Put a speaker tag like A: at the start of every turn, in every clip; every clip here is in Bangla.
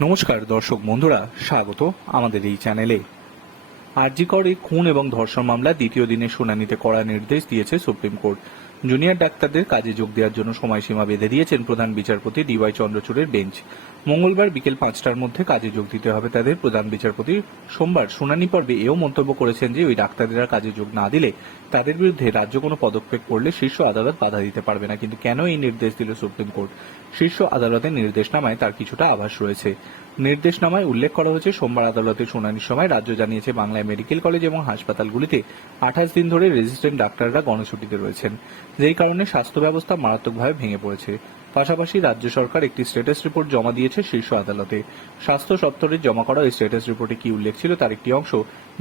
A: নমস্কার দর্শক বন্ধুরা, স্বাগত আমাদের এই চ্যানেলে। আরজিকরে খুন এবং ধর্ষণ মামলা দ্বিতীয় দিনে শুনানিতে কড়া নির্দেশ দিয়েছে সুপ্রিম কোর্ট। জুনিয়র ডাক্তারদের কাজে যোগ দেওয়ার জন্য সময়সীমা বেঁধে দিয়েছেন প্রধান বিচারপতি ডিওয়াই চন্দ্রচূড়ের বেঞ্চ। মঙ্গলবার বিকেল পাঁচটার মধ্যে কাজে যোগ দিতে হবে তাদের। প্রধান বিচারপতি সোমবার শুনানি পর্বে এও মন্তব্য করেছেন যে ওই ডাক্তাররা কাজে যোগ না দিলে তাদের বিরুদ্ধে রাজ্য কোনো পদক্ষেপ করলে শীর্ষ আদালত বাধা দিতে পারবে না। কিন্তু কেন এই নির্দেশ দিল সুপ্রিম কোর্ট? শীর্ষ আদালতের নির্দেশনামায় তার কিছুটা আভাস রয়েছে। নির্দেশনামায় উল্লেখ করা হয়েছে, সোমবার আদালতের শুনানির সময় রাজ্য জানিয়েছে, বাংলায় মেডিকেল কলেজ এবং হাসপাতালগুলিতে আঠাশ দিন ধরে রেজিস্ট্যান্ট ডাক্তাররা গণছুটিতে রয়েছেন। যেই কারণে স্বাস্থ্য ব্যবস্থা মারাত্মকভাবে ভেঙে পড়েছে। পাশাপাশি রাজ্য সরকার একটি স্ট্যাটাস রিপোর্ট জমা দিয়েছে শীর্ষ আদালতে। স্বাস্থ্য দপ্তরের জমা করা এই স্ট্যাটাস রিপোর্টে কি উল্লেখ ছিল তার একটি অংশ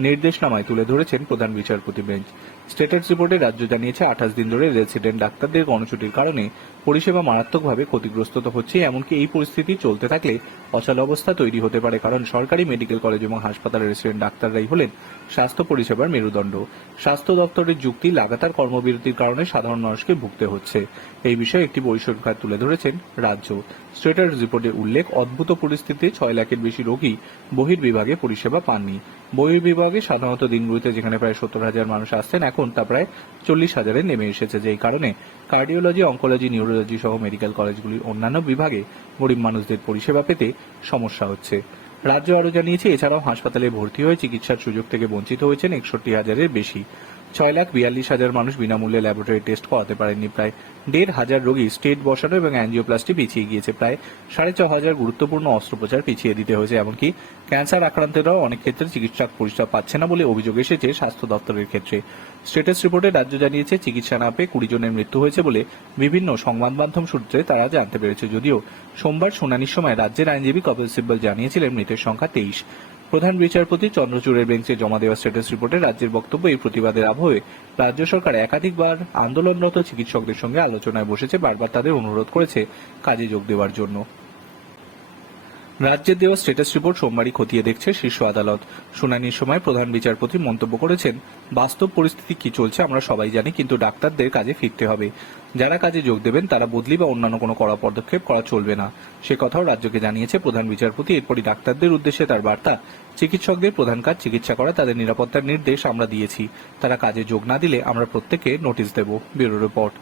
A: নির্দেশনামায় তুলে ধরেছেন প্রধান বিচারপতি বেঞ্চ। স্ট্যাটাস রিপোর্টে রাজ্য জানিয়েছে, আঠাশ দিন ধরে রেসিডেন্ট ডাক্তারদের গণছুটির কারণে পরিষেবা মারাত্মকভাবে ক্ষতিগ্রস্ত হচ্ছে, এমনকি এই পরিস্থিতি চলতে থাকলে অচল অবস্থা তৈরি হতে পারে কারণ সরকারি মেডিকেল কলেজ এবং হাসপাতালের রেসিডেন্ট ডাক্তাররাই হলেন স্বাস্থ্য পরিষেবার মেরুদণ্ড। স্বাস্থ্য দপ্তরের যুক্তি লাগাতার কর্মবিরতির কারণে সাধারণ মানুষকে ভুগতে হচ্ছে। এই বিষয়ে একটি পরিসংখ্যান তুলে ধরেছেন রাজ্য। স্টেটাস রিপোর্টে উল্লেখ, অদ্ভুত পরিস্থিতিতে ছয় লাখের বেশি রোগী বহির্বিভাগে পরিষেবা পাননি। বহির্বিভাগে সাধারণত দিনগুলিতে যেখানে প্রায় সত্তর হাজার মানুষ আসতেন এখন তা প্রায় চল্লিশ হাজারে নেমে এসেছে। যেই কারণে কার্ডিওলজি, অঙ্কোলজি, নিউরোলজি সহ মেডিকেল কলেজগুলির অন্যান্য বিভাগে গরিব মানুষদের পরিষেবা পেতে সমস্যা হচ্ছে। রাজ্য আরও জানিয়েছে, এছাড়াও হাসপাতালে ভর্তি হয়ে চিকিৎসার সুযোগ থেকে বঞ্চিত হয়েছেন একষট্টি হাজারের বেশি। ছয় লাখ বিয়াল্লিশ হাজার মানুষ বিনামূল্যে ল্যাবরেটরি টেস্ট করাতে পারেননি। প্রায় দেড় হাজার রোগী স্টেট বসানো এবং অ্যাঞ্জিওপ্লাস্টি পিছিয়ে গিয়েছে। প্রায় সাড়ে ছ হাজার গুরুত্বপূর্ণ অস্ত্রোপচার পিছিয়ে দিতে হয়েছে, এমনকি ক্যান্সার আক্রান্তরাও অনেক ক্ষেত্রে চিকিৎসা পরিষেবা পাচ্ছে না বলে অভিযোগ এসেছে স্বাস্থ্য দপ্তরের ক্ষেত্রে। স্টেটাস রিপোর্টে রাজ্য জানিয়েছে, চিকিৎসা না পেয়ে কুড়ি জনের মৃত্যু হয়েছে বলে বিভিন্ন সংবাদ মাধ্যম সূত্রে তারা জানতে পেরেছে। যদিও সোমবার শুনানির সময় রাজ্যের আইনজীবী কপিল সিব্বল জানিয়েছিলেন, মৃতের সংখ্যা তেইশ। প্রধান বিচারপতি চন্দ্রচূড়ের বেঞ্চে জমা দেওয়া স্ট্যাটাস রিপোর্টে রাজ্যের বক্তব্য এই প্রতিবাদের আবহে রাজ্য সরকার একাধিকবার আন্দোলনরত চিকিৎসকদের সঙ্গে আলোচনায় বসেছে, বারবার তাদের অনুরোধ করেছে কাজে যোগ দেওয়ার জন্য। রাজ্যের দেওয়া স্ট্যাটাস রিপোর্ট সোমবারই খতিয়ে দেখছে শীর্ষ আদালত। শুনানির সময় প্রধান বিচারপতি মন্তব্য করেছেন, বাস্তব পরিস্থিতি কি চলছে আমরা সবাই জানি, কিন্তু ডাক্তারদের কাজে ফিরতে হবে। যারা কাজে যোগ দেবেন, তারা বদলি বা অন্যান্য কোনো কড়া পদক্ষেপ করা চলবে না। সে কথাও রাজ্যকে জানিয়েছে প্রধান বিচারপতি। এরপরই ডাক্তারদের উদ্দেশ্যে তার বার্তা, চিকিৎসকদের প্রধান কাজ চিকিৎসা করা, তাদের নিরাপত্তার নির্দেশ আমরা দিয়েছি। তারা কাজে যোগ না দিলে আমরা প্রত্যেকে নোটিশ দেব। Bureau report.